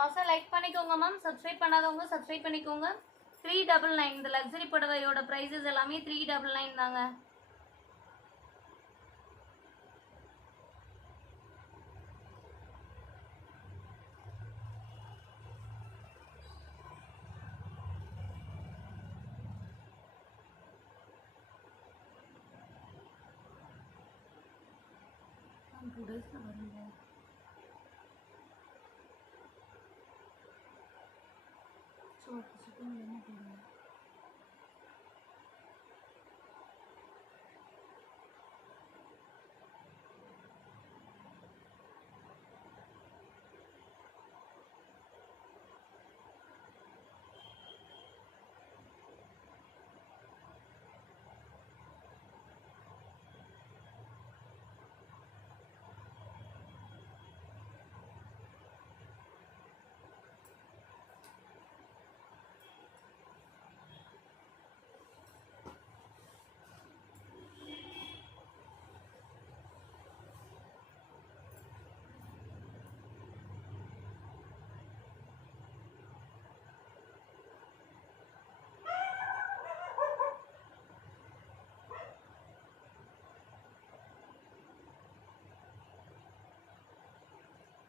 ஃபாஸ்ட்டாக லைக் பண்ணிக்கோங்க ma'am. Subscribe பண்ணாதவங்க சப்ஸ்கிரைப் பண்ணிக்கோங்க. 399 இந்த லக்ஸரி புடவையோட ப்ரைஸஸ் எல்லாமே 399 தாங்க. டூ டேஸில் வருங்க. ஸோ ஷிப்பிங் என்ன போடுங்க.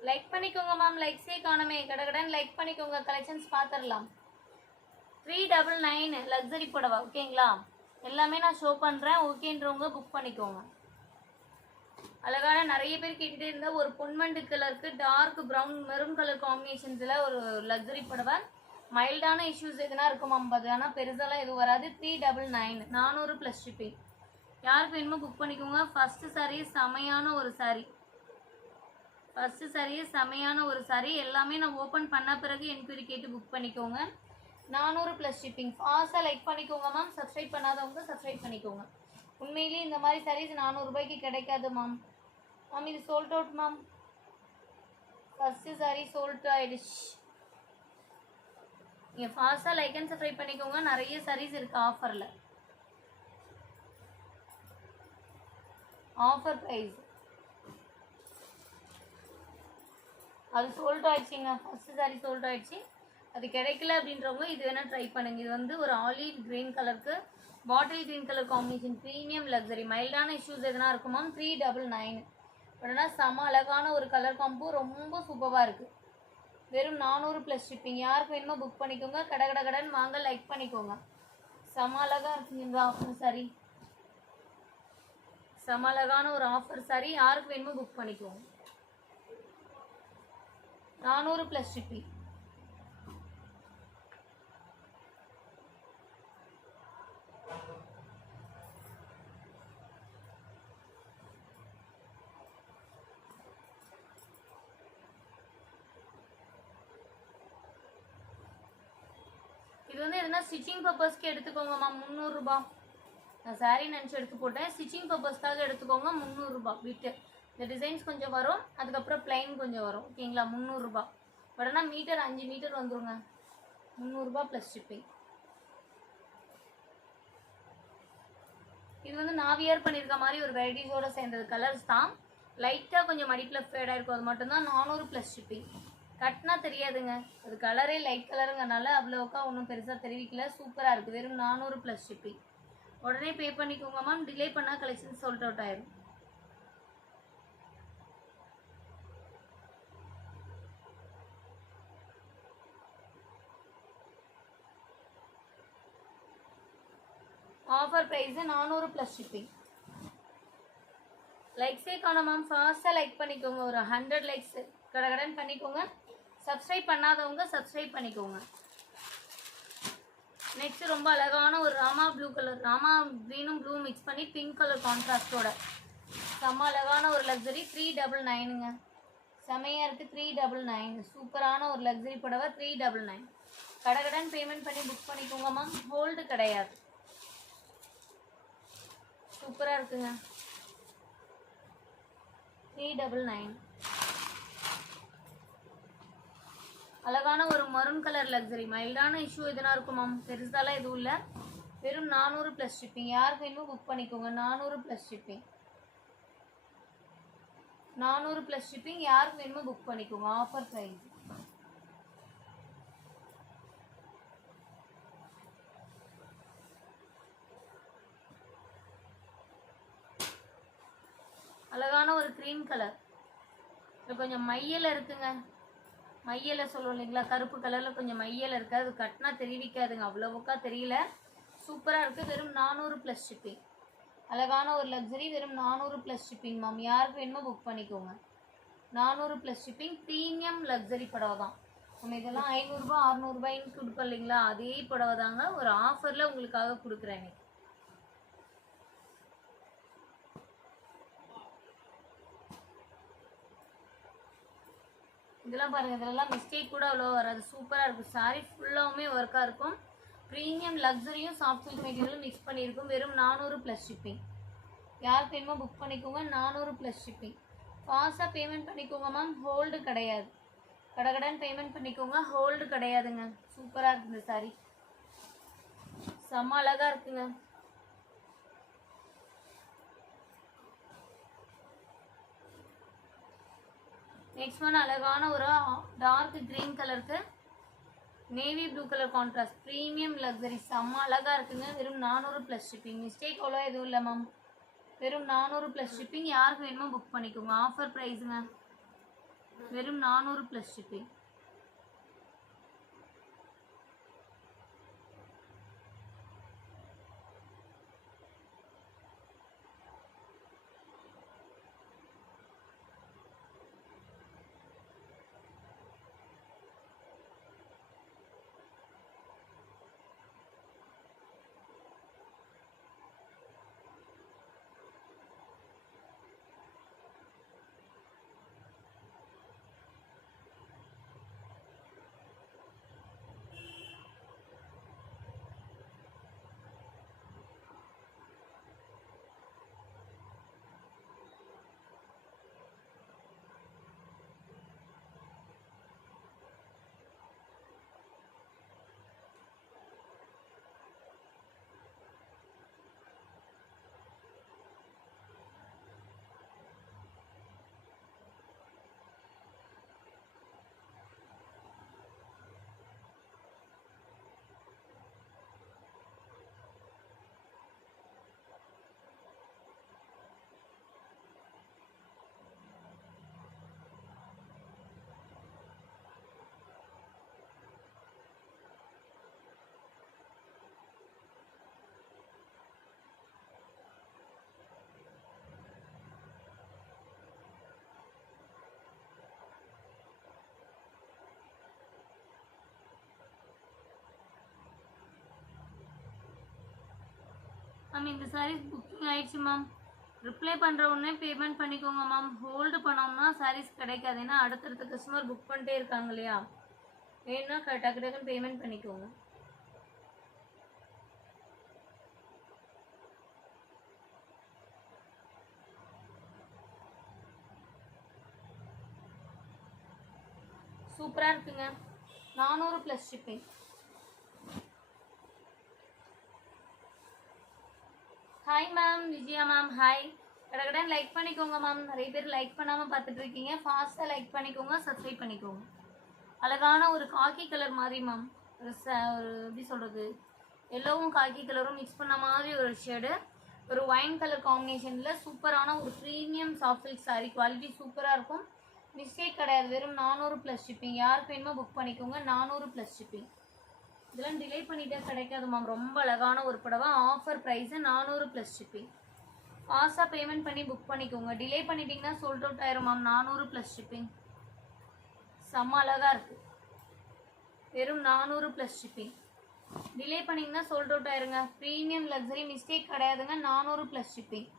லைக் பண்ணிக்கோங்க மேம். லைக்ஸே காணுமே. கடகடன் லைக் பண்ணிக்கோங்க. கலெக்ஷன்ஸ் பார்த்துடலாம். 399 லக்ஸரி புடவை. ஓகேங்களா? எல்லாமே நான் ஷோ பண்ணுறேன். ஓகேன்றவங்க புக் பண்ணிக்கோங்க. அழகான நிறைய பேர் கேட்டுகிட்டே இருந்தால் ஒரு பொன்மண்டு கலருக்கு டார்க் ப்ரௌன் மெரூன் கலர் காம்பினேஷன்ஸில் ஒரு லக்ஸரி புடவை. மைல்டான இஷ்யூஸ் எதுனா இருக்கும் மேம். அது ஆனால் பெருசாலாம் எதுவும் வராது. 399 400 ப்ளஸ் ஷிப்பிங். யாருக்கு வேணுமோ புக் பண்ணிக்கோங்க. ஃபஸ்ட்டு சாரீ செமையான ஒரு சாரீ. ஃபஸ்ட்டு சாரியே செமையான ஒரு சாரீ. எல்லாமே நான் ஓப்பன் பண்ண பிறகு என்கொயரி கேட்டு புக் பண்ணிக்கோங்க. 400 ப்ளஸ் ஷிப்பிங். ஃபாஸ்ட்டாக லைக் பண்ணிக்கோங்க மேம். சப்ஸ்கிரைப் பண்ணாதவங்க சப்ஸ்கிரைப் பண்ணிக்கோங்க. உண்மையிலேயே இந்த மாதிரி சாரீஸ் 400 ரூபாய்க்கு கிடைக்காது மேம். மேம் இது sold out ma'am. First sari sold ஆயிடுச்சு. நீங்கள் ஃபாஸ்ட்டாக லைக் அண்ட் சப்ஸ்கிரைப் பண்ணிக்கோங்க. நிறைய சாரீஸ் இருக்குது ஆஃபரில். ஆஃபர் ப்ரைஸ் அது சோல்ட் ஆயிடுச்சுங்க. ஃபஸ்ட்டு சாரீ சோல்ட் ஆயிடுச்சு. அது கிடைக்கல அப்படின்றவங்க இது வேணால் ட்ரை பண்ணுங்கள். இது வந்து ஒரு ஆலிவ் க்ரீன் கலருக்கு bottle green colour combination premium luxury. மைல்டான இஷ்யூஸ் எதுனா இருக்குமா? 399. உடனே செம அழகான ஒரு கலர் காம்போ. ரொம்ப சூப்பராக இருக்குது. வெறும் 400 ப்ளஸ் ஷிப்பிங். யாருக்கு வேணுமோ புக் பண்ணிக்கோங்க. கடன் வாங்க. லைக் பண்ணிக்கோங்க. செம அழகாக இருக்குங்க இந்த ஆஃபர் சாரீ. செம அழகான ஒரு ஆஃபர் சாரீ. யாருக்கு வேணுமோ புக் பண்ணிக்கோங்க. 400 ப்ளஸ் ஷிப்பிங். இது வந்து எதுனா ஸ்டிச்சிங் பர்பஸ்க்கு எடுத்துக்கோங்க மேம். 300 ரூபா. நான் சாரீ நினச்சி எடுத்து போட்டேன். ஸ்டிச்சிங் பர்பஸ்க்காக எடுத்துக்கோங்க. 300 ரூபா விட்டு. இந்த டிசைன்ஸ் கொஞ்சம் வரும். அதுக்கப்புறம் பிளைன் கொஞ்சம் வரும். ஓகேங்களா? 300 ரூபா. உடனே மீட்டர் 5 மீட்டர் வந்துருங்க. 300 ரூபா ப்ளஸ் ஷிப்பிங். இது வந்து நான் வியர் பண்ணியிருக்க மாதிரி ஒரு வெரைட்டிஸோடு சேர்ந்தது கலர்ஸ் தான். லைட்டாக கொஞ்சம் மடிப்பில் ஃபேடாக இருக்கும். அது மட்டும்தான் 400 ப்ளஸ் ஷிப்பிங். கட்டினா தெரியாதுங்க. அது கலரே லைட் கலருங்கனால அவ்வளோக்கா ஒன்றும் பெருசாக தெரிவிக்கல. சூப்பராக இருக்குது. வெறும் 400 ப்ளஸ் ஷிப்பிங். உடனே பே பண்ணிக்கோங்க மேம். டிலே பண்ணால் கலெக்ஷன் சோல்ட் அவுட் ஆயிடும். Offer price 400 plus shipping. லைக்ஸே காணும் மேம். ஃபாஸ்ட்டாக லைக் பண்ணிக்கோங்க. ஒரு 100 லைக்ஸ் கடன் பண்ணிக்கோங்க. சப்ஸ்கிரைப் பண்ணாதவங்க சப்ஸ்கிரைப் பண்ணிக்கோங்க. நெக்ஸ்ட் ரொம்ப அழகான ஒரு ராமா ப்ளூ கலர். ராமா க்ரீனும் ப்ளூ மிக்ஸ் பண்ணி பிங்க் கலர் கான்ட்ராஸ்டோட செம்ம அழகான ஒரு லக்ஸரி. 399ங்க. செமையாக இருக்குது. 399. சூப்பரான ஒரு லக்ஸரி புடவை. 399. கடன் பேமெண்ட் பண்ணி புக் பண்ணிக்கோங்க மேம். ஹோல்டு கிடையாது. சூப்பராக இருக்குங்க. 399. அழகான ஒரு மரூன் கலர் லக்ஸரி. மைல்டான இஷ்யூ எதுனா இருக்கும் மேம். பெருசாலாம் எதுவும் இல்லை. வெறும் 400 ப்ளஸ் ஷிப்பிங். யாருக்கு வேணுமோ புக் பண்ணிக்கோங்க. 400 ப்ளஸ் ஷிப்பிங். 400 plus shipping. யாருக்கு வேணுமோ புக் பண்ணிக்கோங்க. Offer price. Cream colour. இது கொஞ்சம் மையல இருக்குங்க. மையல சொல்லுவோம் இல்லைங்களா, கருப்பு கலரில் கொஞ்சம் மையல இருக்குது. அது கட்டினா தெரிவிக்காதுங்க, அவ்வளோவுக்கா தெரியல. சூப்பராக இருக்குது. வெறும் 400 ப்ளஸ் ஷிப்பிங். அழகான ஒரு லக்ஸரி. வெறும் 400 ப்ளஸ் ஷிப்பிங் மேம். யாருக்கு வேணுமோ புக் பண்ணிக்கோங்க. 400 ப்ளஸ் ஷிப்பிங். ப்ரீமியம் லக்ஸரி புடவை தான். நம்ம இதெல்லாம் 500 600 கொடுப்போம் இல்லைங்களா, அதே புடவை தாங்க. ஒரு ஆஃபரில் உங்களுக்காக கொடுக்குறேன். இதெல்லாம் பாருங்கள், இதெல்லாம் மிஸ்டேக் கூட அவ்வளோ வராது. சூப்பராக இருக்கும். சாரீ ஃபுல்லாகவுமே ஒர்க்காக இருக்கும். ப்ரீமியம் லக்ஸரியும் சாஃப்ட் சில்க் மெட்டீரியலும் மிக்ஸ் பண்ணியிருக்கும். வெறும் 400 ப்ளஸ் ஷிப்பிங். யாருக்கு வேணுமோ புக் பண்ணிக்கோங்க. 400 ப்ளஸ் ஷிப்பிங். ஃபாஸ்ட்டாக பேமெண்ட் பண்ணிக்கோங்க மேம். ஹோல்டு கிடையாது. கடகடன் பேமெண்ட் பண்ணிக்கோங்க. ஹோல்டு கிடையாதுங்க. சூப்பராக இருக்குது இந்த சாரீ. செம்ம அழகாக இருக்குங்க. நெக்ஸ்ட் ஒன் அழகான ஒரு டார்க் கிரீன் கலருக்கு navy blue colour contrast. Premium luxury. செம்ம அழகாக இருக்குங்க. வெறும் 400 ப்ளஸ் ஷிப்பிங். மிஸ்டேக் அவ்வளோ எதுவும் இல்லை மேம். வெறும் 400 ப்ளஸ் ஷிப்பிங். யாருக்கு வேணுமோ புக் பண்ணிக்கோங்க. ஆஃபர் ப்ரைஸுங்க. வெறும் 400 ப்ளஸ் ஷிப்பிங். மேம் இந்த சாரீஸ் புக்கிங் ஆயிடுச்சு மேம். ரிப்ளை பண்ணுற உடனே பேமெண்ட் பண்ணிக்கோங்க மேம். ஹோல்டு பண்ணோம்னா சாரீஸ் கிடைக்காது. ஏன்னா அடுத்தடுத்த கஸ்டமர் புக் பண்ணிட்டே இருக்காங்க இல்லையா. வேணும்னா டக்கு டக்குன்னு பேமெண்ட் பண்ணிக்கோங்க. சூப்பராக இருக்குங்க. 400 plus shipping. Hi ma'am. Vijaya ma'am hi. கடகடன் லைக் பண்ணிக்கோங்க மேம். நிறைய பேர் லைக் பண்ணாமல் பார்த்துட்டு இருக்கீங்க. ஃபாஸ்ட்டாக லைக் பண்ணிக்கோங்க. சப்ஸ்கிரைப் பண்ணிக்கோங்க. அழகான ஒரு காக்கி கலர் மாதிரி மேம். ஒரு எப்படி சொல்கிறது, எல்லோவும் காக்கி கலரும் மிக்ஸ் பண்ண மாதிரி ஒரு ஷேடு. ஒரு ஒயின் கலர் காம்பினேஷனில் சூப்பரான ஒரு premium soft silk sari. Quality சூப்பராக இருக்கும். மிஸ்டேக் கிடையாது. வெறும் 400 ப்ளஸ் ஷிப்பிங். யாருக்கு வேணுமோ புக் பண்ணிக்கோங்க. 400 ப்ளஸ் ஷிப்பிங். இதெல்லாம் டிலே பண்ணிட்டே கிடைக்காது மேம். ரொம்ப அழகான ஒரு புடவை. Offer price 400 plus shipping. ஃபாஸ்ட்டாக பேமெண்ட் பண்ணி புக் பண்ணிக்கோங்க. டிலே பண்ணிட்டீங்கன்னா சோல்ட் அவுட் ஆயிரும் மேம். 400 plus shipping. செம்ம அழகாக இருக்குது. வெறும் 400 ப்ளஸ் ஷிப்பிங். டிலே பண்ணிங்கன்னா சோல்ட் அவுட் ஆயிருங்க. Premium luxury. மிஸ்டேக் கிடையாதுங்க. 400 ப்ளஸ் ஷிப்பிங்.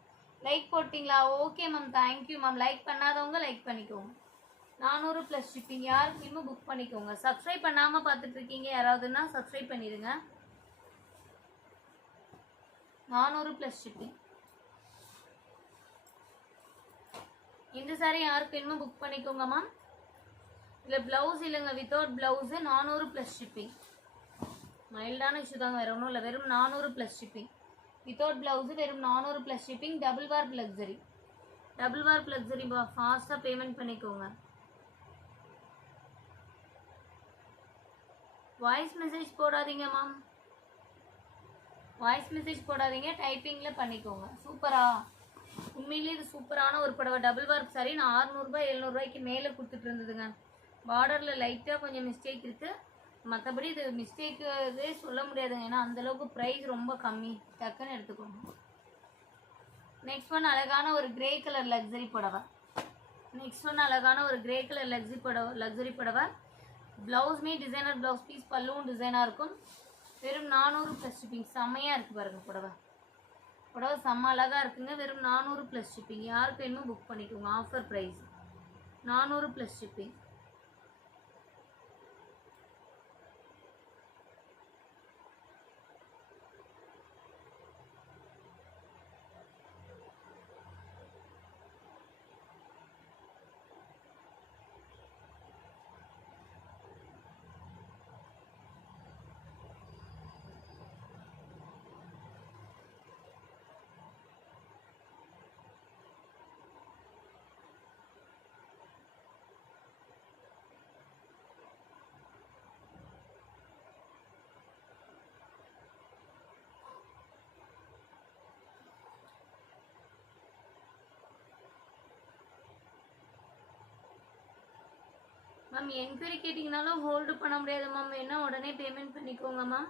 லைக் போட்டிங்களா? Okay ma'am. Thank you ma'am. Like பண்ணாதவங்க லைக் பண்ணிக்கோங்க. 400 ப்ளஸ் ஷிப்பிங். யாருக்கு வேணுமோ புக் பண்ணிக்கோங்க. சப்ஸ்கிரைப் பண்ணாமல் பார்த்துட்டு இருக்கீங்க யாராவதுன்னா சப்ஸ்கிரைப் பண்ணிடுங்க. 400 ப்ளஸ் ஷிப்பிங். இந்த சாரீ யாருக்கு வேணுமோ புக் பண்ணிக்கோங்க மேம். இதில் ப்ளவுஸ் இல்லைங்க, வித்தவுட் ப்ளவுஸு. 400 plus shipping. மைல்டான இஷ்யூ தாங்க, வேறு ஒன்றும் இல்லை. வெறும் 400 ப்ளஸ் ஷிப்பிங். Without blouse. வெறும் 400 plus shipping. Double warp luxury. Double warp luxury. ஃபாஸ்ட்டாக பேமெண்ட் பண்ணிக்கோங்க. வாய்ஸ் மெசேஜ் போடாதீங்க மேம். வாய்ஸ் மெசேஜ் போடாதீங்க. டைப்பிங்கில் பண்ணிக்கோங்க. சூப்பரா உண்மையிலேயே இது சூப்பரான ஒரு புடவை. Double work sorry. நான் 600 700 மேலே கொடுத்துட்டு இருந்ததுங்க. பார்டரில் லைட்டாக கொஞ்சம் மிஸ்டேக் இருக்குது. மற்றபடி இது மிஸ்டேக்கு சொல்ல முடியாதுங்க. ஏன்னா அந்தளவுக்கு ப்ரைஸ் ரொம்ப கம்மி. டக்குன்னு எடுத்துக்கோங்க. நெக்ஸ்ட் ஒன் அழகான ஒரு கிரே கலர் லக்ஸரி புடவை. லக்ஸரி புடவை. ப்ளவுஸுமே டிசைனர் ப்ளவுஸ் பீஸ், பல்லுவும் டிசைனாக இருக்கும். வெறும் 400 + ஷிப்பிங். செம்மையாக இருக்குது பாருங்கள் புடவை. செம்ம அழகாக இருக்குங்க. வெறும் 400 + ஷிப்பிங். யாருக்கு வேணுமோ புக் பண்ணிக்கோங்க. Offer price 400 + shipping. Ma'am enquiry கேட்டிங்கனாலும் ஹோல்டு பண்ண முடியாது மேம். வேணா உடனே பேமெண்ட் பண்ணிக்கோங்க மேம்.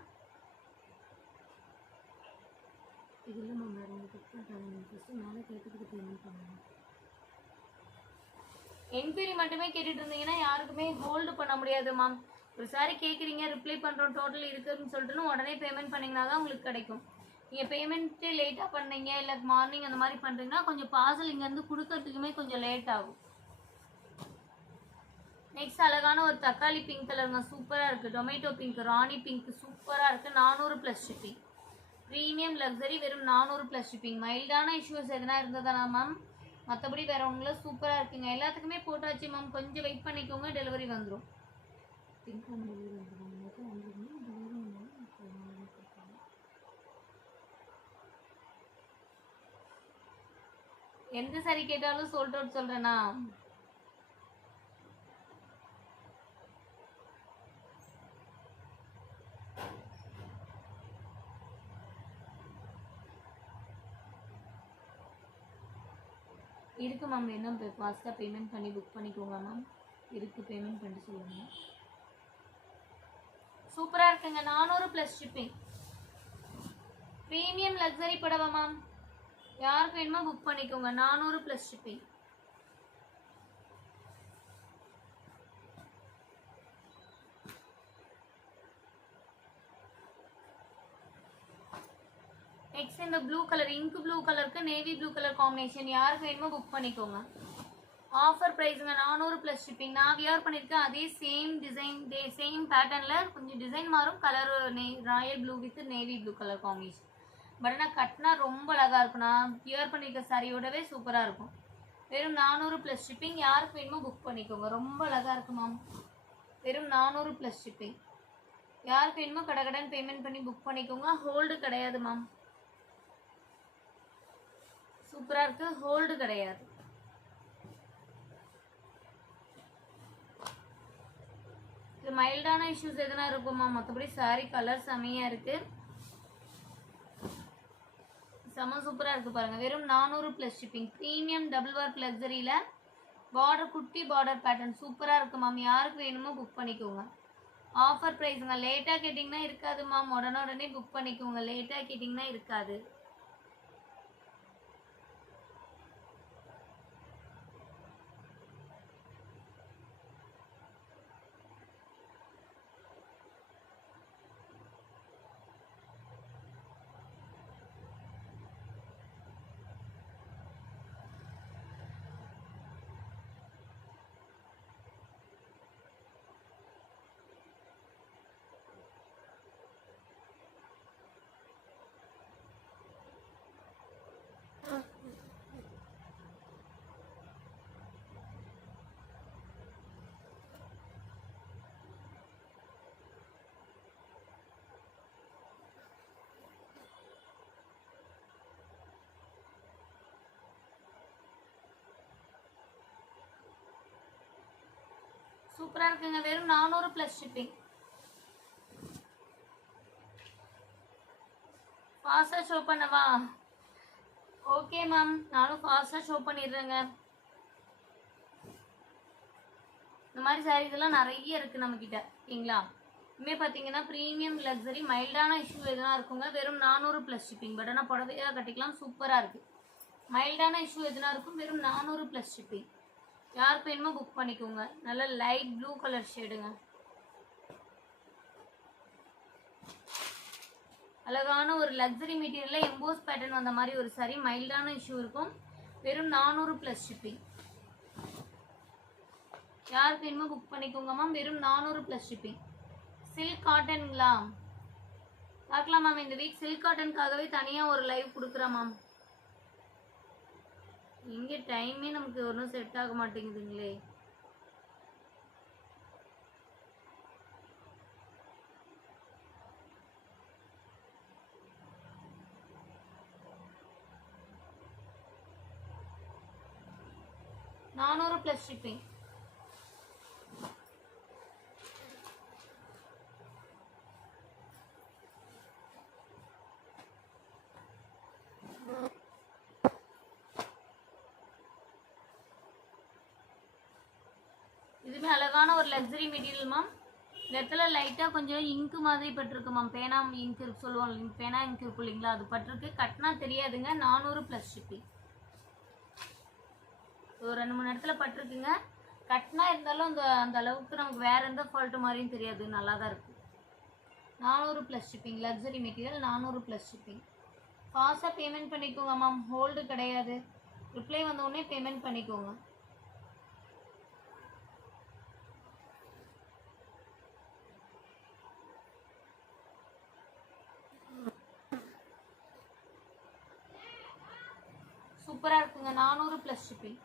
இதில் மேம் ஃபஸ்ட்டு மேலே கேட்டதுக்கு பேமெண்ட் பண்ணுங்க. என்கொயரி மட்டுமே கேட்டுட்டு இருந்தீங்கன்னா யாருக்குமே ஹோல்டு பண்ண முடியாது மேம். ஒரு சாரி கேட்குறீங்க, ரிப்ளை பண்ணுறோம், டோட்டல் இருக்குதுன்னு சொல்லிட்டுன்னு உடனே பேமெண்ட் பண்ணிங்கன்னா தான் உங்களுக்கு கிடைக்கும். நீங்கள் பேமெண்ட்டு லேட்டாக பண்ணீங்க, இல்லை மார்னிங் அந்த மாதிரி பண்ணுறீங்கன்னா கொஞ்சம் பார்சல் இங்கேருந்து கொடுக்கறதுக்குமே கொஞ்சம் லேட் ஆகும். நெக்ஸ்ட் அழகான ஒரு தக்காளி பிங்க் கலருங்க. சூப்பராக இருக்குது. டொமேட்டோ பிங்க், ராணி பிங்க் சூப்பராக இருக்குது. 400 + ஷிப்பிங். Premium luxury. வெறும் 400 + ஷிப்பிங். மைல்டான இஷ்யூஸ் எதனா இருந்ததானா மேம்? மற்றபடி வேறு ஒன்றும் சூப்பராக இருக்குங்க. எல்லாத்துக்குமே போட்டாச்சு மேம். கொஞ்சம் வெயிட் பண்ணிக்கோங்க, டெலிவரி வந்துடும். எந்த சாரி கேட்டாலும் சொல்கிறேன்னா இருக்குது மேம். வேணும் ஃபாஸ்ட்டாக பேமெண்ட் பண்ணி புக் பண்ணிக்கோங்க மேம். இருக்குது, பேமெண்ட் பண்ணிட்டு சொல்லுங்கள். சூப்பராக இருக்குங்க. 400 + ஷிப்பிங். ப்ரீமியம் லக்ஸரி புடவை மேம். யாருக்கு வேணுமோ புக் பண்ணிக்கோங்க. 400 + ஷிப்பிங். நெக்ஸ்ட் இந்த ப்ளூ கலர், இங்க் ப்ளூ கலருக்கு நேவி ப்ளூ கலர் காம்பினேஷன். யாருக்கு வேணுமோ புக் பண்ணிக்கோங்க. ஆஃபர் ப்ரைஸுங்க. 400 + ஷிப்பிங். நான் வியர் பண்ணியிருக்கேன் அதே சேம் டிசைன், சேம் பேட்டர்னில். கொஞ்சம் டிசைன் மாறும். Colour Royal blue with navy blue colour combination. But ஆனால் கட்டினா ரொம்ப அழகாக இருக்கும். நான் வியர் பண்ணியிருக்க சாரியோடவே சூப்பராக இருக்கும். வெறும் 400 + ஷிப்பிங். யாருக்கு வேணுமோ புக் பண்ணிக்கோங்க. ரொம்ப அழகாக இருக்கும் மேம். வெறும் 400 + ஷிப்பிங். யாருக்கு வேணுமோ கடகடன் பேமெண்ட் பண்ணி புக் பண்ணிக்கோங்க. ஹோல்டு கிடையாது மேம். சூப்பராக இருக்குது. ஹோல்டு கிடையாது. இது மைல்டான இஷ்யூஸ் எதனா இருக்குமா? மற்றபடி சாரி கலர் செமையாக இருக்குது. செம்ம சூப்பராக இருக்குது பாருங்கள். வெறும் 400 + ஷிப்பிங். ப்ரீமியம் டபுள் ஒர்க் லக்ஸரியில் பார்டர், குட்டி பார்டர் பேட்டர்ன் சூப்பராக இருக்குது மேம். யாருக்கு வேணுமோ புக் பண்ணிக்கோங்க. ஆஃபர் ப்ரைஸுங்க. லேட்டாக கேட்டிங்கன்னா இருக்காது மேம். உடனே புக் பண்ணிக்கோங்க. லேட்டாக கேட்டிங்கன்னா இருக்காது. சூப்பராக இருக்குங்க. வெறும் 400 + ஷிப்பிங். ஃபாஸ்ட்டாக ஷோ பண்ணவா? ஓகே மேம், நானும் ஃபாஸ்ட்டாக ஷோ பண்ணிடுறேங்க. இந்த மாதிரி சாரீஸ் எல்லாம் நிறைய இருக்குது நம்மக்கிட்ட, ஓகேங்களா? இனிமேல் பார்த்தீங்கன்னா ப்ரீமியம் லக்ஸரி மைல்டான இஷ்யூ எதுனா இருக்குங்க, வெறும் 400 ப்ளஸ் ஷிப்பிங். பட் ஆனால் புடவையாக கட்டிக்கலாம், சூப்பராக இருக்குது. மைல்டான இஷ்யூ எதுனா இருக்கும், வெறும் 400 ப்ளஸ் ஷிப்பிங். யாருக்கு வேணுமோ புக் பண்ணிக்கோங்க. நல்ல லைட் ப்ளூ கலர் ஷேடுங்க, அழகான ஒரு லக்ஸரி மெட்டீரியலில் எம்போஸ் பேட்டர்ன் வந்த மாதிரி ஒரு சாரி. மைல்டான இஷ்யூ இருக்கும், வெறும் 400 ப்ளஸ் ஷிப்பிங். யாருக்கு வேணுமோ புக் பண்ணிக்கோங்க மேம், வெறும் 400 ப்ளஸ் ஷிப்பிங். சில்க் காட்டனுங்களா? பார்க்கலாம் மேம், இந்த வீக் சில்க் காட்டனுக்காகவே தனியாக ஒரு லைவ் கொடுக்குறேன் மேம். இங்கே டைமே நமக்கு ஒன்றும் செட் ஆக மாட்டேங்குதுங்களே. $400 ப்ளஸ் ஷிப்பிங். இதுவுமே அழகான ஒரு லக்ஸரி மெட்டீரியல் மேம். இந்த இடத்துல லைட்டாக கொஞ்சம் இங்கு மாதிரி பட்டிருக்கு மேம். பேனா இங்கு சொல்லுவாங்க, பேனா இங்கு இருக்கும் இல்லைங்களா, அது பட்டிருக்கு. கட்டினா தெரியாதுங்க. 400 ப்ளஸ் ஷிப்பிங். ஒரு 2-3 இடத்துல பட்டிருக்குங்க. கட்டினா இருந்தாலும் அந்த அளவுக்கு நமக்கு வேறு எந்த ஃபால்ட்டு மாதிரியும் தெரியாது, நல்லா தான் இருக்குது. 400 plus shipping, luxury material, 400 plus shipping. ஃபாஸ்ட்டாக பேமெண்ட் பண்ணிக்கோங்க மேம், ஹோல்டு கிடையாது. ரிப்ளை வந்தோடனே பேமெண்ட் பண்ணிக்கோங்க. சூப்பராக இருக்குங்க, 400 ப்ளஸ் ஷிப்பிங்.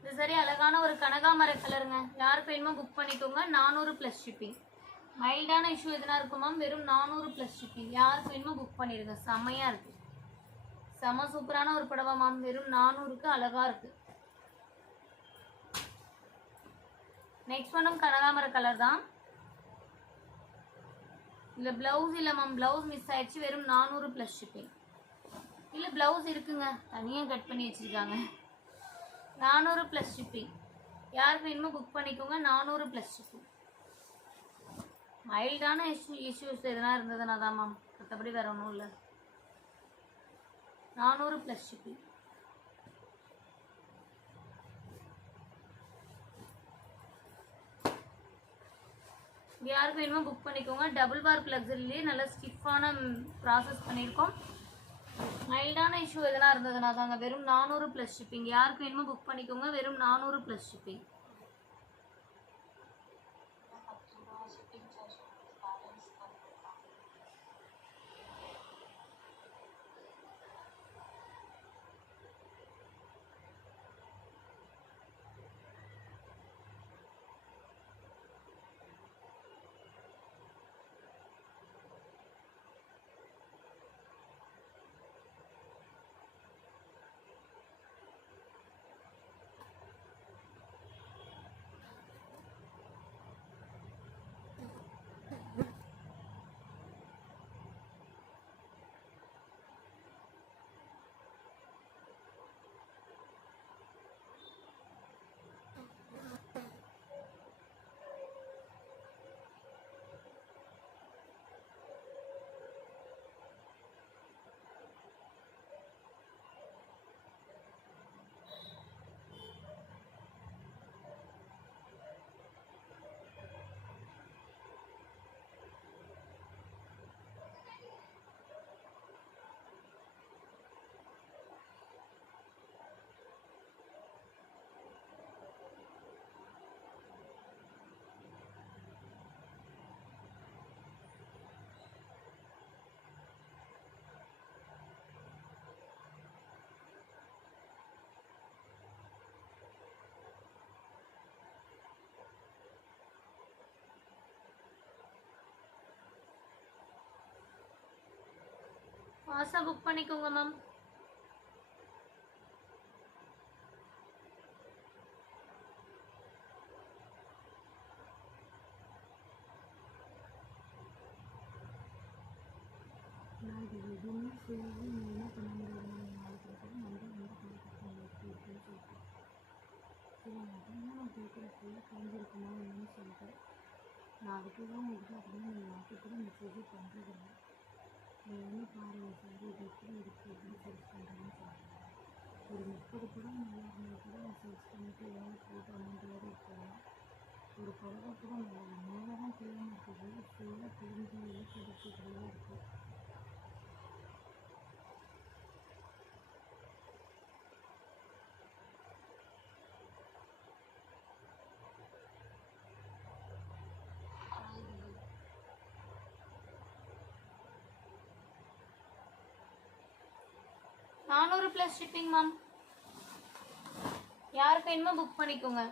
இது சரி அழகான ஒரு கனகாமர கலருங்க. யாருக்கு வேணுமோ புக் பண்ணிக்கோங்க, 400 ப்ளஸ் ஷிப்பிங். மைல்டான இஷ்யூ எதுனா இருக்கும் மேம், வெறும் 400 ப்ளஸ் ஷிப்பிங். யாருக்கு வேணுமோ புக் பண்ணிடுங்க, செம்மையாக இருக்குது. செம்ம சூப்பரான ஒரு புடவை மேம், வெறும் 400க்கு அழகாக இருக்குது. நெக்ஸ்ட் ஒன்றும் கனகாமர கலர் தான். இல்லை ப்ளவுஸ் இல்லை மேம், ப்ளவுஸ் மிஸ் ஆயிடுச்சு. வெறும் 400 ப்ளஸ் ஷிப்பிங். இல்லை ப்ளவுஸ் இருக்குங்க, தனியாக கட் பண்ணி வச்சுருக்காங்க. 400 ப்ளஸ் ஷிப்பிங். யாருக்கு வேணுமோ புக் பண்ணிக்கோங்க, 400 ப்ளஸ் ஷிப்பிங். மைல்டான இஷ்யூஸ் எதுனா இருந்ததுன்னா தான் மேம், மற்றபடி வேறு ஒன்றும் இல்லை. 400 ப்ளஸ் ஷிப்பிங். யாருக்கு வேணுமோ புக் பண்ணிக்கோங்க. டபுள் வார்க் லக்ஸரிலேயே நல்ல ஸ்டிஃபான ப்ராசஸ் பண்ணியிருக்கோம். மைல்டான இஷ்யூ எதனா இருந்ததுன்னா தாங்க, வெறும் 400 ப்ளஸ் ஷிப்பிங். யாருக்கு வேணுமோ புக் பண்ணிக்கோங்க, வெறும் 400 ப்ளஸ் ஷிப்பிங். ஃபாஸ்ட்டாக புக் பண்ணிக்கோங்க மேம். நீங்கள் என்ன பண்ண முடியாது, நீங்கள் நாளைக்கு வந்து வந்து சொல்லிட்டு சரி அப்படின்னா நான் கேட்குற ஃபுல்லாக தெரிஞ்சிருக்குமா என்னன்னு சொல்லிட்டு நான் அதுக்கு தான் உங்கள்கிட்ட அப்படின்னு நீங்கள் யாருக்கு கூட மெசேஜே பண்ணுறதில்ல. நீங்கள் வந்து பாருங்கள் சார் இது எப்படி இருக்குது எப்படி சர்ச் பண்ணுறேன்னு சொல்லிட்டு ஒரு 30 படம் நல்லா இருந்தால் கூட நான் சர்ச் பண்ணிவிட்டு எவ்வளோ போட்டு அமௌண்ட் வேறு இருக்கேன். ஒரு புடவை கூட நல்லா மேலே தான் தெரியாமல் இருக்குது, ஃபுல்லாக தெரிஞ்சு இலக்கடிச்சுக்கிட்டே இருக்குது. $400+ ஷிப்பிங் மேம். யாருக்கு வேணுமோ புக் பண்ணிக்கோங்க.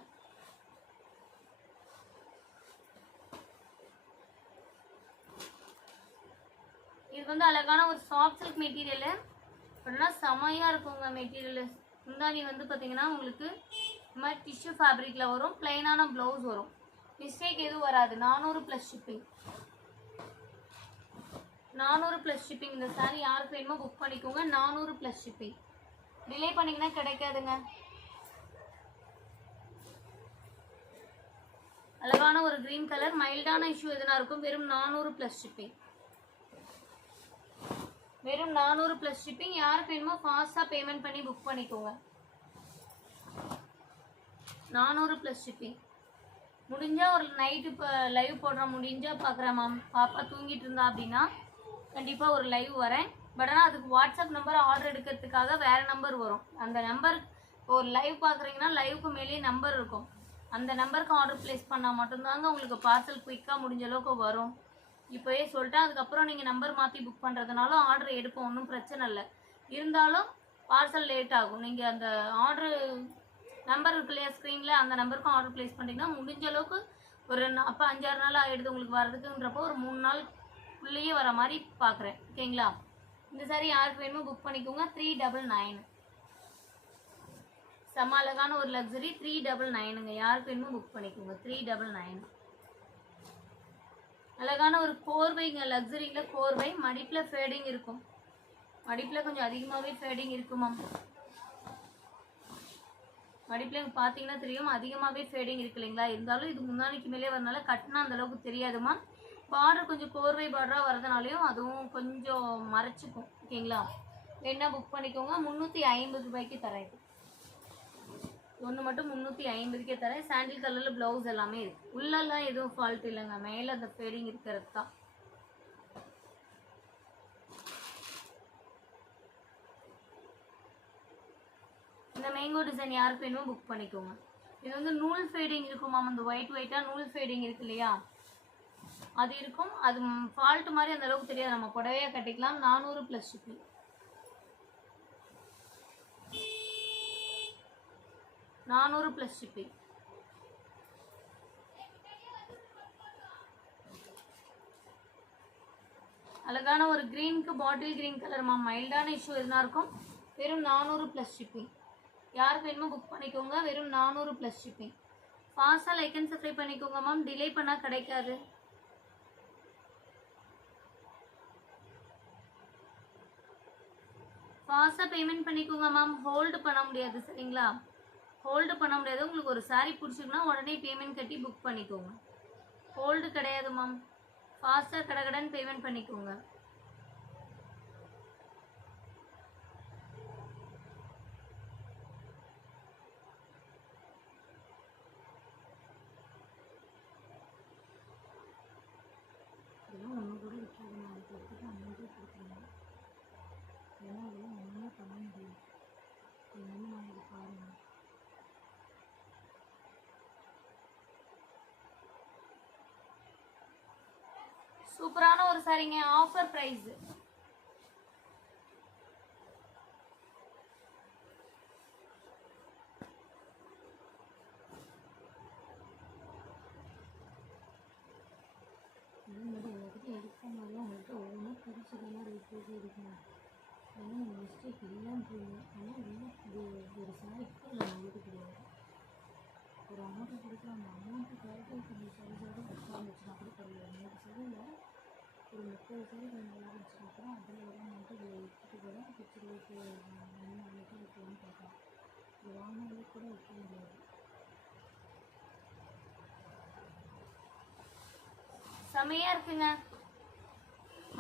இது வந்து அழகான ஒரு சாஃப்ட் சில்க் மெட்டீரியலு, அப்படின்னா செமையாக இருக்குங்க மெட்டீரியலு. முந்தானி வந்து பார்த்தீங்கன்னா உங்களுக்கு இந்த மாதிரி டிஷ்யூ ஃபேப்ரிக்கில் வரும், பிளைனான ப்ளவுஸ் வரும், மிஸ்டேக் எதுவும் வராது. 400+ ஷிப்பிங். 400+ ஷிப்பிங். இந்த சாரீ யாருக்கு வேணுமோ புக் பண்ணிக்கோங்க. 400+ ஷிப்பிங். டிலே பண்ணிங்கன்னா கிடைக்காதுங்க. அழகான ஒரு க்ரீன் கலர், மைல்டான இஷ்யூ எதுனா இருக்கும். வெறும் 400+ ஷிப்பிங். வெறும் 400+ ஷிப்பிங். யாருக்கு வேணுமோ ஃபாஸ்ட்டாக பேமெண்ட் பண்ணி புக் பண்ணிக்கோங்க. 400+ ஷிப்பிங். முடிஞ்சால் ஒரு நைட்டு இப்போ லைவ் போடுறேன், முடிஞ்சால் பார்க்குறேன் மேம். பாப்பா தூங்கிட்டு இருந்தா அப்படின்னா கண்டிப்பாக ஒரு லைவ் வரேன். பட் ஆனால் அதுக்கு வாட்ஸ்அப் நம்பர் ஆர்டர் எடுக்கிறதுக்காக வேறு நம்பர் வரும். அந்த நம்பர் ஒரு லைவ் பார்க்குறீங்கன்னா லைவுக்கு மேலேயே நம்பர் இருக்கும். அந்த நம்பருக்கு ஆர்டர் ப்ளேஸ் பண்ணால் மட்டும்தாங்க உங்களுக்கு பார்சல் குயிக்காக முடிஞ்ச அளவுக்கு வரும். இப்போயே சொல்லிட்டேன். அதுக்கப்புறம் நீங்கள் நம்பர் மாற்றி புக் பண்ணுறதுனாலும் ஆர்டர் எடுப்போம், ஒன்றும் பிரச்சனை இல்லை. இருந்தாலும் பார்சல் லேட் ஆகும். நீங்கள் அந்த ஆர்டரு நம்பர் இருக்கு இல்லையா ஸ்க்ரீனில், அந்த நம்பருக்கும் ஆர்டர் ப்ளேஸ் பண்ணிட்டீங்கன்னா முடிஞ்ச அளவுக்கு ஒரு அப்போ 5-6 நாள் ஆகிடுது உங்களுக்கு வரதுக்குன்றப்போ ஒரு 3 நாளுக்குள்ளேயே வர மாதிரி பார்க்குறேன். ஓகேங்களா? இந்த சாரி யாருக்கு வேணுமோ புக் பண்ணிக்கோங்க. 399. செம்ம அழகான ஒரு லக்ஸரி 399ங்க. யாருக்கு வேணுமோ புக் பண்ணிக்கோங்க. 399. அழகான ஒரு கோர்வைங்க, லக்ஸரியில் கோர்வை. மடிப்பில் ஃபேடிங் இருக்கும், மடிப்பில் கொஞ்சம் அதிகமாகவே ஃபேடிங் இருக்குமா. மடிப்பில் பார்த்தீங்கன்னா தெரியும் அதிகமாகவே ஃபேடிங் இருக்கு இல்லைங்களா. இருந்தாலும் இது முந்தானிக்கு மேலே வரனால கட்டினா அந்தளவுக்கு தெரியாதுமா. பார்டர் கொஞ்சம் கோர்வை பார்டராக வரதுனாலையும் அதுவும் கொஞ்சம் மறைச்சிக்கும். ஓகேங்களா? வேணா புக் பண்ணிக்கோங்க. 350 ரூபாய்க்கு தரேன். ஒன்று மட்டும் 350க்கே தரேன். சாண்டில் கலரில் ப்ளவுஸ் எல்லாமே இருக்குது. உள்ளெல்லாம் எதுவும் ஃபால்ட் இல்லைங்க, மேலே அந்த ஃபேடிங் இருக்கிறது தான். இந்த மேங்கோ டிசைன் யாருக்கு வேணுமோ புக் பண்ணிக்கோங்க. இது வந்து நூல் ஃபேடிங் இருக்கும் மேம். அந்த ஒயிட்டாக நூல் ஃபேடிங் இருக்கு இல்லையா, அது இருக்கும். அது ஃபால்ட் மாதிரி அந்த அளவுக்கு தெரியாது, நம்ம புடவையாக கட்டிக்கலாம். 400+ ஷிப்பிங். 400+ ஷிப்பிங். அழகான ஒரு க்ரீனுக்கு பாட்டில் க்ரீன் கலர் மேம். மைல்டான இஷ்யூ எதுனா இருக்கும். வெறும் 400+ ஷிப்பிங். யாருக்கு வேணுமோ புக் பண்ணிக்கோங்க. வெறும் 400+ ஷிப்பிங். ஃபாஸ்ட்டாக லைக் அண்ட் சப்ஸ்கிரைப் பண்ணிக்கோங்க மேம், டிலே பண்ணால் கிடைக்காது. ஃபாஸ்ட்டாக பேமெண்ட் பண்ணிக்கோங்க மேம். ஹோல்டு பண்ண முடியாது சரிங்களா, ஹோல்டு பண்ண முடியாது. உங்களுக்கு ஒரு சாரீ பிடிச்சிருக்குன்னா உடனே பேமெண்ட் கட்டி புக் பண்ணிக்கோங்க. ஹோல்டு கிடையாது மேம். ஃபாஸ்ட்டாக கடகடன்னு பேமெண்ட் பண்ணிக்கோங்க. இதெல்லாம் ஒன்று கூட இருக்காது, நாளைக்கு எடுத்துட்டு அமௌண்ட்டே கொடுக்குறேன். ஏன்னா அதெல்லாம் ஒன்றுமே பண்ண முடியும். என்னென்னு நாளைக்கு பாருங்கள். சூப்பரான ஒரு சாரிங்க, ஆஃபர் ப்ரைஸ். அதே மாதிரி எல்லாத்துக்கும் எடுக்கிற மாதிரிலாம் உங்கள்கிட்ட ஒவ்வொன்றா பிடிச்சதெல்லாம் ரேட் போட்டு எடுக்கணும். ஏன்னா மிஸ்டேக் இல்லைன்றீங்க, ஆனால் இல்லை இது ஒரு சாரிக்கு இல்லை நல்லது கிடையாது. ஒரு அமௌண்ட்டு கொடுக்குற அந்த அமௌண்ட்டு கரெக்டாக கொஞ்சம் சரிசோடு கரெக்டாக இருந்துச்சுன்னா கூட பரவாயில்ல. 3 சரியில் ஒரு 30 சரி கொஞ்சம் நல்லா இருந்துச்சுன்னா நாளைக்கு வைக்கலான்னு பார்க்கலாம். இது வாங்கினாலே கூட வைக்க முடியாது. செமையா இருக்குங்க.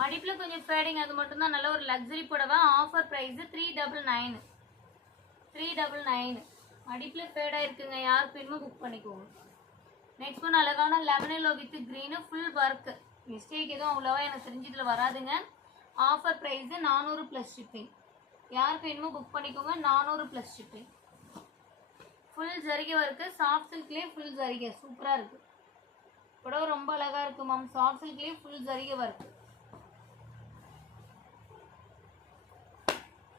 மடிப்பில் கொஞ்சம் ஃபேடிங், அது மட்டும்தான். நல்ல ஒரு லக்ஸரி புடவை. Offer price 399. 399. மடிப்பில் ஃபேடாக இருக்குங்க. யாருக்கு வேணுமோ புக் பண்ணிக்கோங்க. நெக்ஸ்ட் ஒன்று அழகான lemon yellow with green, full work. Mistake எதுவும் அவ்வளோவா எனக்கு தெரிஞ்சதில் வராதுங்க. Offer price 400 plus shipping. யாருக்கு வேணுமோ புக் பண்ணிக்கோங்க. 400 ப்ளஸ் ஷிப்பிங். ஃபுல் ஜரிகை ஒர்க்கு, சாஃப்ட் சில்க்லேயே ஃபுல் ஜரிகை. சூப்பராக இருக்குது. புடவை ரொம்ப அழகாக இருக்குது மேம். சாஃப்ட் சில்க்லேயே ஃபுல் ஜரிகை ஒர்க்கு.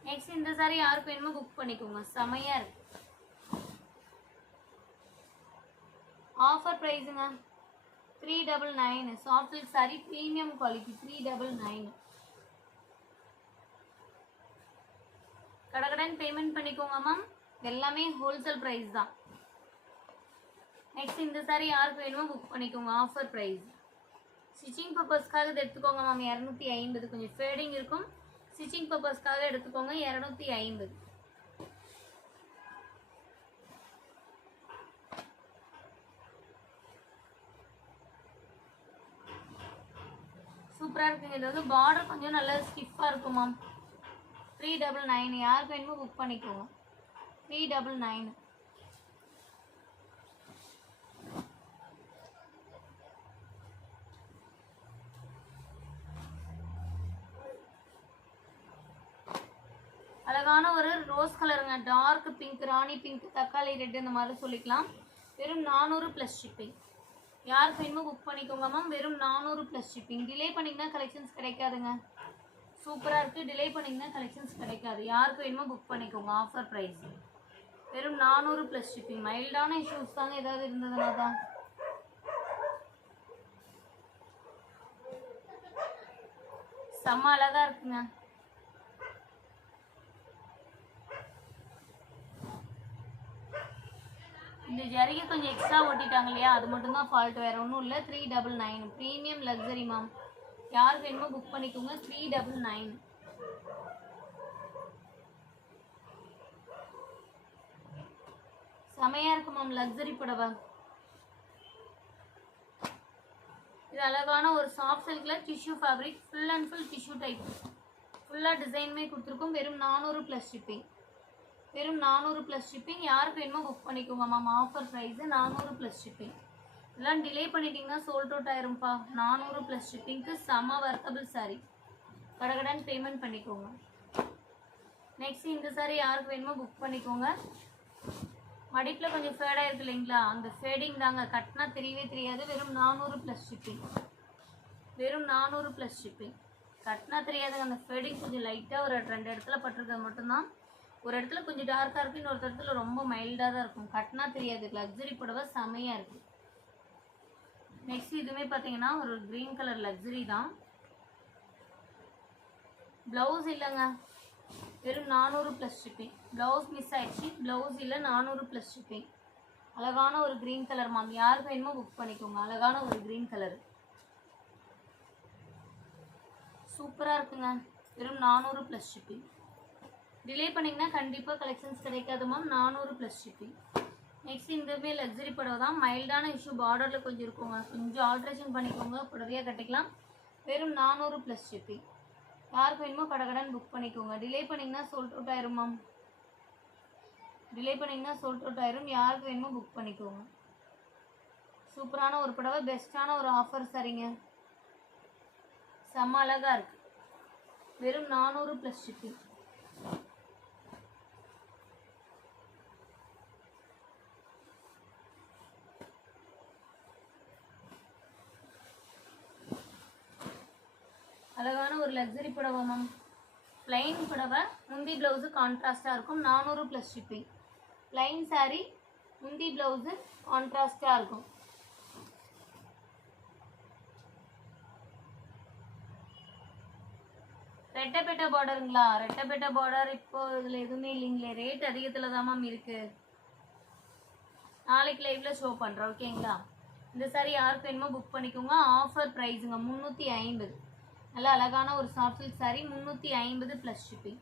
நெக்ஸ்ட் இந்த சாரி யாருக்கு வேணுமோ புக் பண்ணிக்கோங்க. செமையாக இருக்கு. ஆஃபர் ப்ரைஸுங்க 399. Soft silk sari, premium quality. 399. கடகடன் பேமெண்ட் பண்ணிக்கோங்க மேம். எல்லாமே ஹோல்சேல் ப்ரைஸ் தான். நெக்ஸ்ட் இந்த சாரி யாருக்கு வேணுமோ புக் பண்ணிக்கோங்க. Offer price. ஸ்டிச்சிங் பர்பஸ்க்காக இது எடுத்துக்கோங்க மேம். 250. கொஞ்சம் ஃபேடிங் இருக்கும். ஸ்டிச்சிங் பர்பஸ்க்காக எடுத்துக்கோங்க. 250. சூப்பராக இருக்குங்க. இது வந்து பார்டர் கொஞ்சம் நல்லா ஸ்டிஃபாக இருக்கும் மேம். 399. யாருக்கு வேணுமோ புக் பண்ணிக்கோங்க. 399. அழகான ஒரு ரோஸ் கலருங்க. டார்க் பிங்க், ராணி பிங்க், தக்காளி ரெட், இந்த மாதிரி சொல்லிக்கலாம். வெறும் 400 ப்ளஸ் ஷிப்பிங். யாருக்கு வேணுமோ புக் பண்ணிக்கோங்க மேம். வெறும் 400 ப்ளஸ் ஷிப்பிங். டிலே பண்ணிங்கன்னா கலெக்ஷன்ஸ் கிடைக்காதுங்க. சூப்பராக இருக்குது. டிலே பண்ணிங்கன்னா கலெக்ஷன்ஸ் கிடைக்காது. யாருக்கு வேணுமோ புக் பண்ணிக்கோங்க. ஆஃபர் ப்ரைஸ் வெறும் 400 ப்ளஸ் ஷிப்பிங். மைல்டான இஷ்யூஸ் தாங்க ஏதாவது இருந்ததுன்னா தான். செம்ம அழகாக இருக்குங்க. இந்த ஜரிகை கொஞ்சம் எக்ஸ்ட்ரா ஓட்டிட்டாங்க இல்லையா, அது மட்டும்தான் ஃபால்ட், வேறு ஒன்றும் இல்லை. 399. Premium luxury ma'am. யாருக்கு வேணுமோ புக் பண்ணிக்கோங்க. 399. செமையாக இருக்கு மேம் லக்ஸரி புடவை. இது அழகான ஒரு சாஃப்ட் சில்கில் tissue fabric. Full and full tissue type. ஃபுல்லாக டிசைனுமே கொடுத்துருக்கோம். வெறும் 400 ப்ளஸ் ஷிப்பிங். வெறும் 400 ப்ளஸ் ஷிப்பிங். யாருக்கு வேணுமோ புக் பண்ணிக்கோங்க ma'am. Offer price 400 plus shipping. இதெல்லாம் டிலே பண்ணிட்டீங்கன்னா சோல்ட் அவுட் ஆயிரும்ப்பா. 400 ப்ளஸ் ஷிப்பிங்க்கு செம்ம வர்த்தபிள் சாரீ. கடகடன் பேமெண்ட் பண்ணிக்கோங்க. நெக்ஸ்ட் இந்த சாரீ யாருக்கு வேணுமோ புக் பண்ணிக்கோங்க. மடிப்பில் கொஞ்சம் ஃபேடாக இருக்குது இல்லைங்களா, அந்த ஃபேடிங் தாங்க. கட்டினா தெரியவே தெரியாது. வெறும் 400 ப்ளஸ் ஷிப்பிங். வெறும் 400 ப்ளஸ் ஷிப்பிங். கட்டினா தெரியாதுங்க. அந்த ஃபேடிங் கொஞ்சம் லைட்டாக ஒரு 2 இடத்துல பட்டிருக்கிறது மட்டும்தான். ஒரு இடத்துல கொஞ்சம் டார்க்காக இருக்குது, இன்னொரு இடத்துல ரொம்ப மைல்டாக தான் இருக்கும். கட்டினா தெரியாது. லக்ஸரி புடவை செமையாக இருக்குது. நெக்ஸ்ட் இதுவுமே பார்த்தீங்கன்னா ஒரு க்ரீன் கலர் லக்ஸரி தான். ப்ளவுஸ் இல்லைங்க. வெறும் 400 ப்ளஸ் ஷிப்பிங். ப்ளவுஸ் மிஸ் ஆயிடுச்சு. ப்ளவுஸ் இல்லை, 400 ப்ளஸ் ஷிப்பிங். அழகான ஒரு க்ரீன் கலர் மேம். யாருக்கு வேணுமோ புக் பண்ணிக்கோங்க. அழகான ஒரு க்ரீன் கலர். சூப்பராக இருக்குங்க. வெறும் 400 ப்ளஸ் ஷிப்பிங். டிலே பண்ணிங்கன்னா கண்டிப்பாக கலெக்ஷன்ஸ் கிடைக்காது மேம். 400 plus shipping. நெக்ஸ்ட் இதுவுமே லக்ஸரி புடவை தான். மைல்டான இஷ்யூ, பார்டரில் கொஞ்சம் இருக்குங்க. கொஞ்சம் ஆல்ட்ரேஷன் பண்ணிக்கோங்க, புடவையாக கட்டிக்கலாம். வெறும் 400 ப்ளஸ் ஷிப்பிங். யாருக்கு வேணுமோ கடகடன் புக் பண்ணிக்கோங்க. டிலே பண்ணிங்கன்னா சோல்ட் அவுட் ஆயிரும் மேம். டிலே பண்ணிங்கன்னா சோல்ட் அவுட் ஆயிரும். யாருக்கு வேணுமோ புக் பண்ணிக்கோங்க. சூப்பரான ஒரு புடவை, பெஸ்ட்டான ஒரு ஆஃபர் சரிங்க. செம்ம அழகாக இருக்குது. வெறும் 400 ப்ளஸ் ஷிப்பிங். அழகான ஒரு லக்ஸரி புடவை மேம். பிளைன் புடவை, முந்தி ப்ளவுஸு கான்ட்ராஸ்டாக இருக்கும். 400 ப்ளஸ் ஷிப்பிங். பிளைன் சாரீ, முந்தி ப்ளவுஸு கான்ட்ராஸ்டாக இருக்கும். ரெட்டப்பேட்டை பார்டருங்களா? ரெட்டப்பேட்டை பார்டர் இப்போ இதில் எதுவுமே இல்லைங்களே. ரேட் அதிகத்தில் தான் மேம் இருக்குது. நாளைக்கு லைவில் ஷோ பண்ணுறேன், ஓகேங்களா? இந்த சாரீ யாருக்கு வேணுமோ புக் பண்ணிக்கோங்க. ஆஃபர் ப்ரைஸுங்க 350. நல்ல அழகான ஒரு soft silk sari. 350 plus shipping.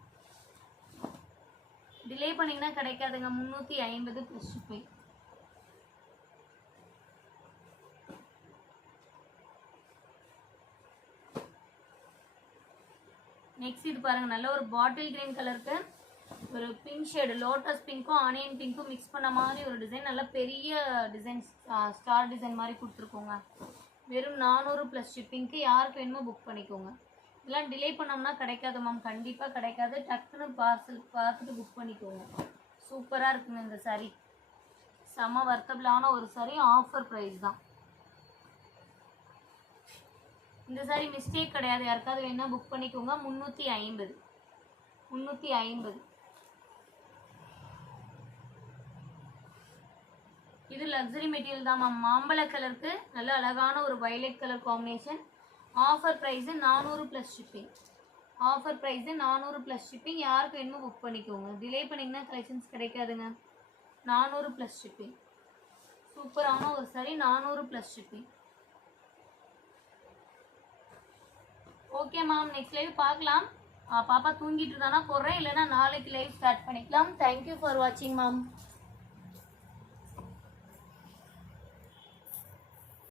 Delay பண்ணிங்கன்னா கிடைக்காதுங்க. 350 ப்ளஸ் ஷிப்பிங். நெக்ஸ்ட் இது பாருங்க, நல்ல ஒரு பாட்டில் கிரீன் கலருக்கு ஒரு பிங்க் ஷேடு, லோட்டஸ் பிங்க்கும் ஆனியன் பிங்க்கும் மிக்ஸ் பண்ண மாதிரி ஒரு டிசைன், நல்ல பெரிய டிசைன், ஸ்டார் டிசைன் மாதிரி கொடுத்துருக்கோங்க. வெறும் 400 ப்ளஸ் ஷிப்பிங்க்கு. யாருக்கு வேணுமோ புக் பண்ணிக்கோங்க. இதெல்லாம் டிலே பண்ணோம்னா கிடைக்காது மேம், கண்டிப்பாக கிடைக்காது. டக்குன்னு பார்சல் பார்த்துட்டு புக் பண்ணிக்கோங்க. சூப்பராக இருக்குங்க இந்த சாரீ, செம்ம வர்த்தபிளான ஒரு சாரீ, ஆஃபர் ப்ரைஸ் தான். இந்த சாரீ மிஸ்டேக் கிடையாது, யாருக்காவது வேணா புக் பண்ணிக்கோங்க. 350. இது லக்ஸரி மெட்டீரியல் தான் மேம். மாம்பழ கலருக்கு நல்ல அழகான ஒரு violet colour combination. Offer price 400 plus shipping. Offer price 400 plus shipping. யாருக்கு வேணுமோ புக் பண்ணிக்கோங்க. டிலே பண்ணிங்கன்னா கலெக்ஷன்ஸ் கிடைக்காதுங்க. 400 ப்ளஸ் ஷிப்பிங். சூப்பரான ஒரு sorry, 400 plus shipping. Okay ma'am, next live பார்க்கலாம். பாப்பா தூங்கிட்டு இருந்தானா போடுறேன், இல்லைன்னா நாளைக்கு லைவ் ஸ்டார்ட் பண்ணிக்கலாம். தேங்க்யூ ஃபார் வாட்சிங் மேம்.